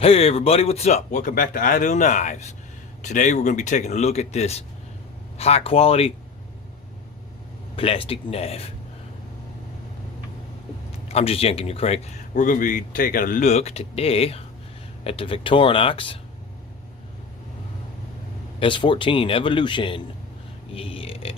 Hey everybody, what's up? Welcome back to Idle Knives. Today we're going to be taking a look at this high quality plastic knife. I'm just yanking your crank. We're going to be taking a look today at the Victorinox S14 Evolution. Yeah.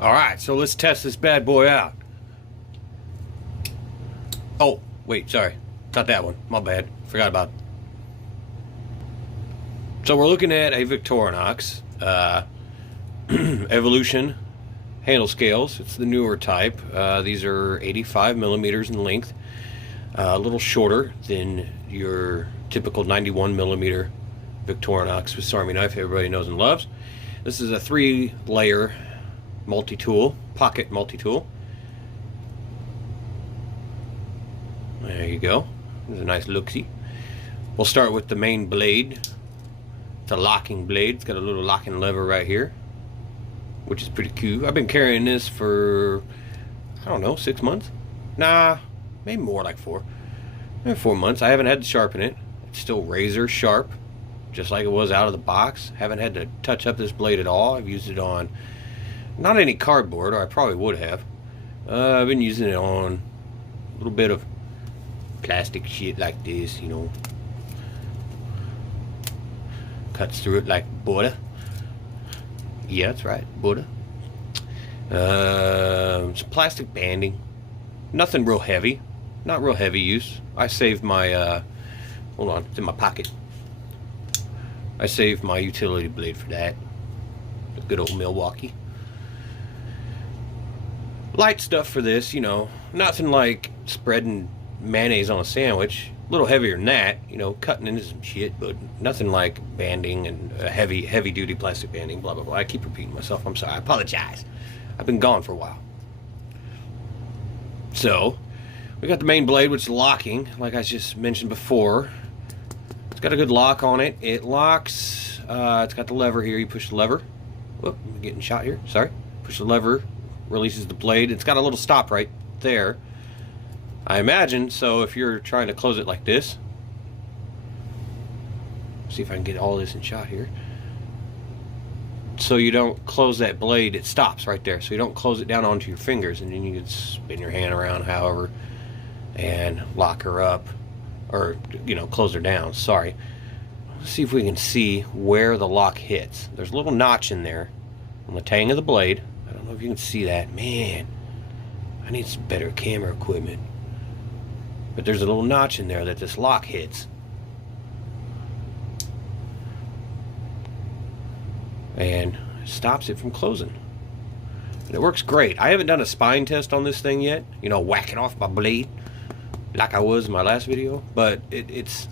Alright, so let's test this bad boy out. Oh, wait, sorry. Not that one. My bad. Forgot about it. So we're looking at a Victorinox Evolution handle scales. It's the newer type. These are 85 millimeters in length. A little shorter than your typical 91 millimeter Victorinox Swiss Army knife everybody knows and loves. This is a 3-layer multi-tool, pocket multi-tool. There you go. There's a nice look-see. We'll start with the main blade. It's a locking blade. It's got a little locking lever right here, which is pretty cool. I've been carrying this for, I don't know, 6 months? Nah, maybe more, like 4. Maybe 4 months. I haven't had to sharpen it. It's still razor sharp, just like it was out of the box. Haven't had to touch up this blade at all. I've used it on not any cardboard, or I probably would have. I've been using it on a little bit of plastic shit like this, you know. Cuts through it like butter. Yeah, that's right, butter. Some plastic banding. Nothing real heavy. Not real heavy use. I saved my, hold on, it's in my pocket. I saved my utility blade for that. The good old Milwaukee. Light stuff for this, you know, nothing like spreading mayonnaise on a sandwich. A little heavier than that, you know, cutting into some shit, but nothing like banding and heavy duty plastic banding, blah blah blah. I keep repeating myself, I'm sorry, I apologize. I've been gone for a while. So we got the main blade, which is locking, like I just mentioned before. It's got a good lock on it. It locks, it's got the lever here. You push the lever. Whoop, I'm getting shot here, sorry. Push the lever, releases the blade. It's got a little stop right there, I imagine. So if you're trying to close it like this, see if I can get all this in shot here, so you don't close that blade, it stops right there, so you don't close it down onto your fingers, and then you can spin your hand around however and lock her up, or, you know, close her down, sorry. Let's see if we can see where the lock hits. There's a little notch in there on the tang of the blade. I don't know if you can see that. Man, I need some better camera equipment. But there's a little notch in there that this lock hits. And stops it from closing. And it works great. I haven't done a spine test on this thing yet. You know, whacking off my blade like I was in my last video. But it's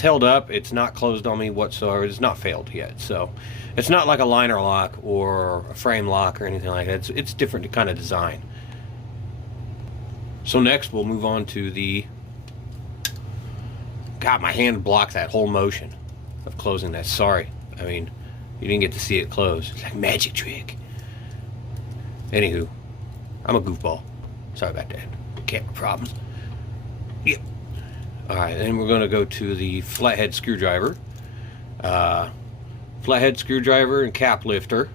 held up. It's not closed on me whatsoever. It's not failed yet. So it's not like a liner lock or a frame lock or anything like that. It's different kind of design. So next we'll move on to the, God, my hand blocked that whole motion of closing that. Sorry. I mean, you didn't get to see it close. It's like a magic trick. Anywho, I'm a goofball. Sorry about that. Camera problems. Yep. Alright, then we're going to go to the flathead screwdriver. Flathead screwdriver and cap lifter.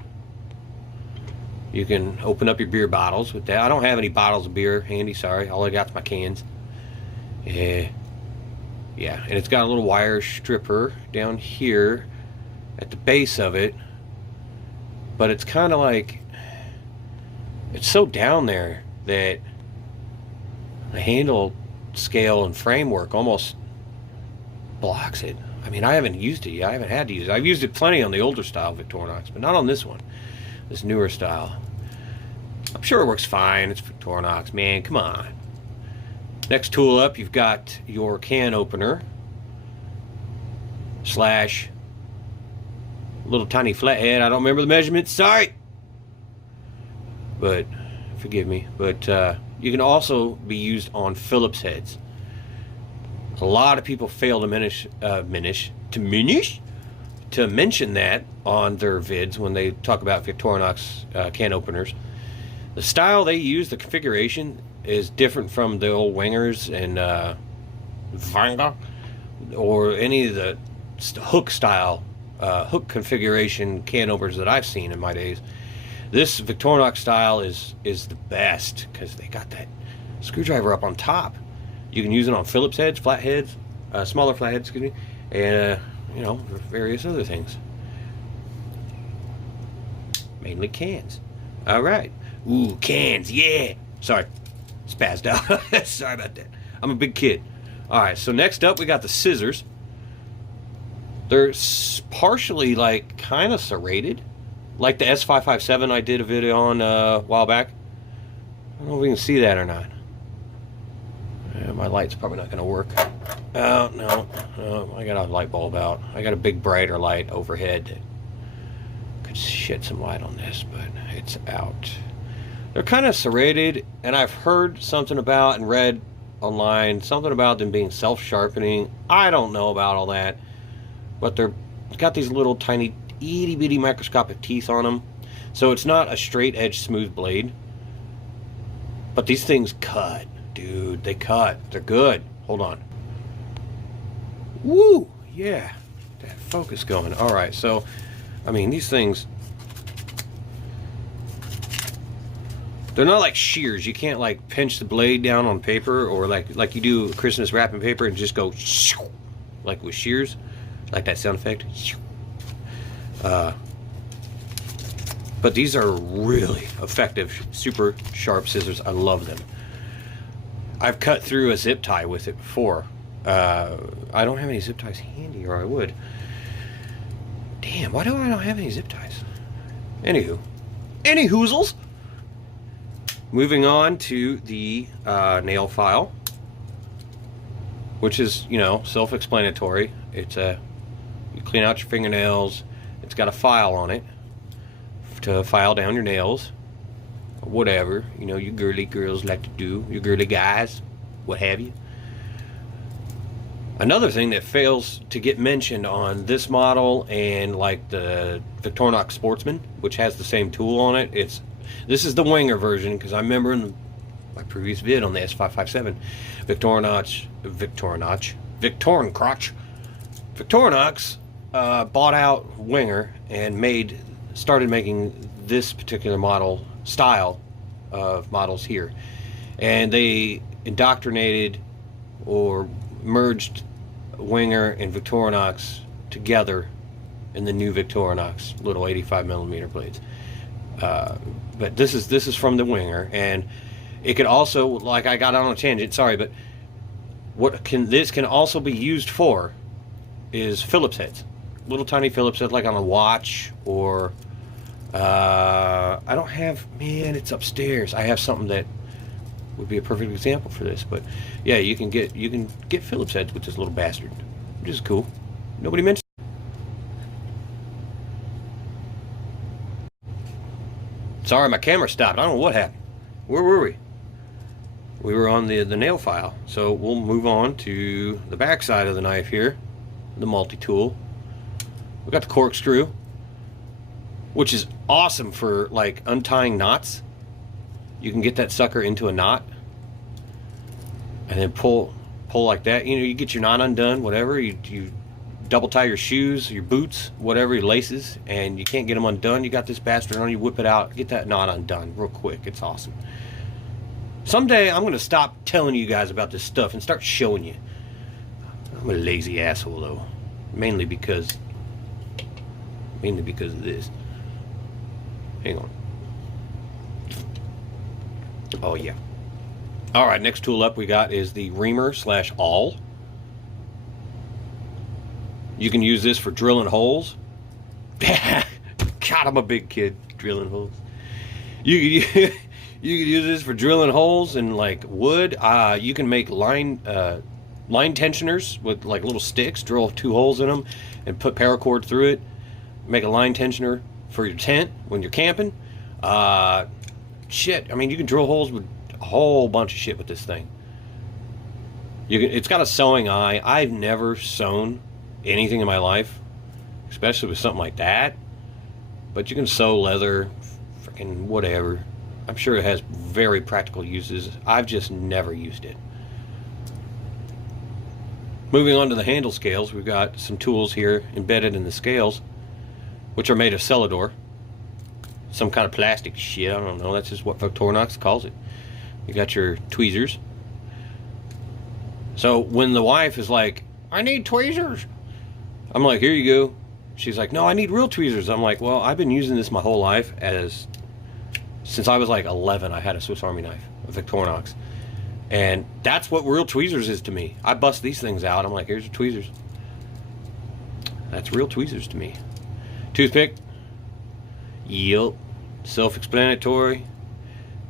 You can open up your beer bottles with that. I don't have any bottles of beer handy, sorry. All I got is my cans. Yeah, and it's got a little wire stripper down here at the base of it. But it's kind of like, it's so down there that the handle scale and framework almost blocks it. I mean, I haven't used it yet. I haven't had to use it. I've used it plenty on the older style Victorinox, but not on this one. This newer style. I'm sure it works fine. It's Victorinox, man. Come on. Next tool up, you've got your can opener slash little tiny flathead. I don't remember the measurements. Sorry. But forgive me. But you can also be used on Phillips heads. A lot of people fail to mention that on their vids when they talk about Victorinox can openers. The style they use, the configuration, is different from the old wingers and Vanga or any of the hook style, hook configuration can openers that I've seen in my days. This Victorinox style is the best because they got that screwdriver up on top. You can use it on Phillips heads, flatheads, smaller flatheads, excuse me, and you know, various other things. Mainly cans. All right. Ooh, cans, yeah. Sorry, spazzed out. Sorry about that. I'm a big kid. All right, so next up we got the scissors. They're partially like kind of serrated, like the S557 I did a video on a while back. I don't know if we can see that or not. My light's probably not going to work. Oh, no. I got a light bulb out. I got a big brighter light overhead that could shed some light on this, but it's out. They're kind of serrated, and I've heard something about and read online something about them being self-sharpening. I don't know about all that, but they're got these little tiny itty-bitty microscopic teeth on them, so it's not a straight edge smooth blade, but these things cut. Dude, they cut. They're good. Hold on. Woo! Yeah. That focus going. Alright, so, I mean, these things, they're not like shears. You can't, like, pinch the blade down on paper or like you do Christmas wrapping paper and just go like with shears. Like that sound effect. But these are really effective, super sharp scissors. I love them. I've cut through a zip tie with it before. I don't have any zip ties handy, or I would. Damn, why do I not have any zip ties? Anywho. Any hoozles? Moving on to the nail file, which is, you know, self-explanatory. It's you clean out your fingernails. It's got a file on it to file down your nails. Whatever, you know, you girly girls like to do, you girly guys, what have you. Another thing that fails to get mentioned on this model and like the Victorinox Sportsman, which has the same tool on it, this is the winger version, because I remember in my previous vid on the S557, Victorinox bought out winger and started making this particular model style of models here, and they indoctrinated or merged winger and Victorinox together in the new Victorinox little 85mm blades. But this is from the winger, and it could also, like, I got on a tangent, sorry, but this can also be used for is Phillips heads, little tiny Phillips heads, like on a watch, or I don't have, man, it's upstairs. I have something that would be a perfect example for this, but yeah, you can get Phillips heads with this little bastard, which is cool. Nobody mentioned. Sorry, my camera stopped. I don't know what happened. Where were we? We were on the nail file, so we'll move on to the back side of the knife here, the multi-tool. We got the corkscrew, which is awesome for like untying knots. You can get that sucker into a knot and then pull like that. You know, you get your knot undone, whatever. You double tie your shoes, your boots, whatever, your laces, and you can't get them undone. You got this bastard on, you whip it out, get that knot undone real quick. It's awesome. Someday I'm going to stop telling you guys about this stuff and start showing you. I'm a lazy asshole though, mainly because of this. Hang on. Oh yeah. Alright, next tool up we got is the reamer / awl. You can use this for drilling holes. God, I'm a big kid. Drilling holes. You could use this for drilling holes in like wood. You can make line tensioners with like little sticks. Drill 2 holes in them and put paracord through it. Make a line tensioner for your tent when you're camping. Shit, I mean, you can drill holes with a whole bunch of shit with this thing. It's got a sewing eye. I've never sewn anything in my life, especially with something like that. But you can sew leather, freaking whatever. I'm sure it has very practical uses. I've just never used it. Moving on to the handle scales, we've got some tools here embedded in the scales, which are made of Celador. Some kind of plastic shit, I don't know. That's just what Victorinox calls it. You got your tweezers. So when the wife is like, I need tweezers, I'm like, here you go. She's like, no, I need real tweezers. I'm like, well, I've been using this my whole life. Since I was like 11, I had a Swiss Army knife, a Victorinox. And that's what real tweezers is to me. I bust these things out. I'm like, here's your tweezers. That's real tweezers to me. Toothpick. Yep. Self-explanatory.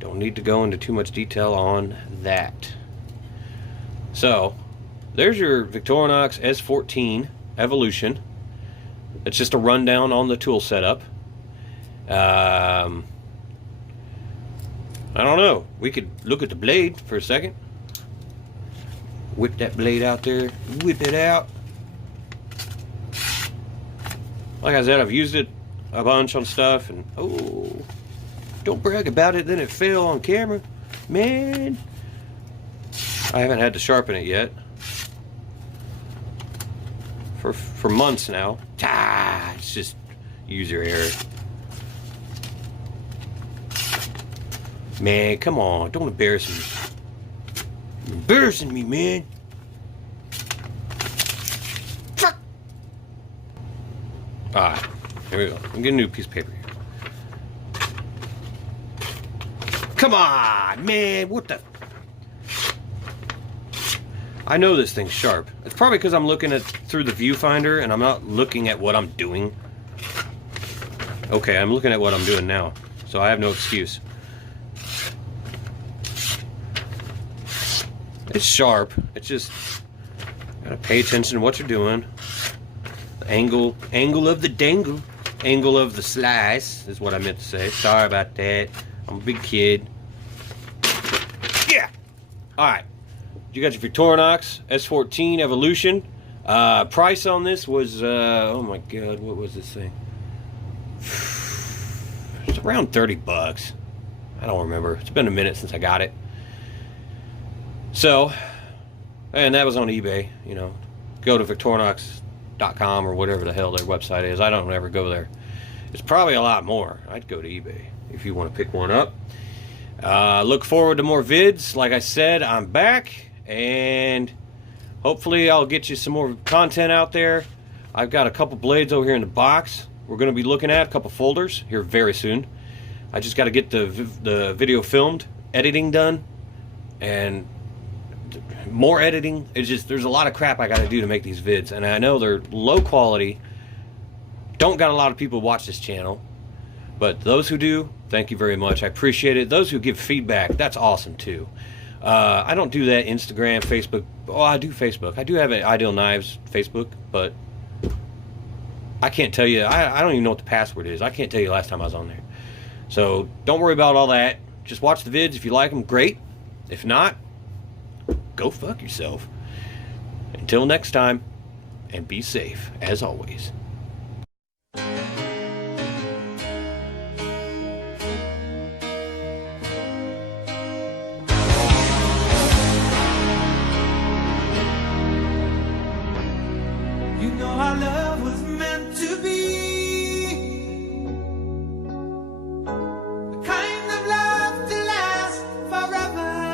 Don't need to go into too much detail on that. So, there's your Victorinox S14 Evolution. It's just a rundown on the tool setup. I don't know. We could look at the blade for a second. Whip that blade out there. Whip it out. Like I said, I've used it a bunch on stuff, and oh, don't brag about it, then it fell on camera. Man, I haven't had to sharpen it yet. For months now. It's just user error. Man, come on, don't embarrass me. You're embarrassing me, man. Fuck. Alright, here we go. I'm getting a new piece of paper here. Come on, man, what the? I know this thing's sharp. It's probably because I'm looking at through the viewfinder and I'm not looking at what I'm doing. Okay, I'm looking at what I'm doing now, so I have no excuse. It's sharp. It's just gotta pay attention to what you're doing. The angle of the dangle, angle of the slice is what I meant to say. Sorry about that. I'm a big kid. Yeah. All right. You got your Victorinox S14 Evolution. Price on this was oh my god, what was this thing? It's around 30 bucks. I don't remember. It's been a minute since I got it. So, and that was on eBay, you know. Go to Victorinox.com or whatever the hell their website is. I don't ever go there. It's probably a lot more. I'd go to eBay if you want to pick one up. Look forward to more vids. Like I said, I'm back, and hopefully I'll get you some more content out there. I've got a couple blades over here in the box we're going to be looking at, a couple folders here very soon. I just got to get the video filmed, editing done, and more editing. It's just, there's a lot of crap I got to do to make these vids, and I know they're low quality. Don't got a lot of people watch this channel, but those who do, thank you very much. I appreciate it. Those who give feedback, that's awesome too. I don't do that Instagram, Facebook. Oh, I do Facebook. I do have an Ideal Knives Facebook, but I can't tell you. I don't even know what the password is. I can't tell you last time I was on there. So don't worry about all that. Just watch the vids. If you like them, great. If not, go fuck yourself. Until next time, and be safe as always. You know our love was meant to be.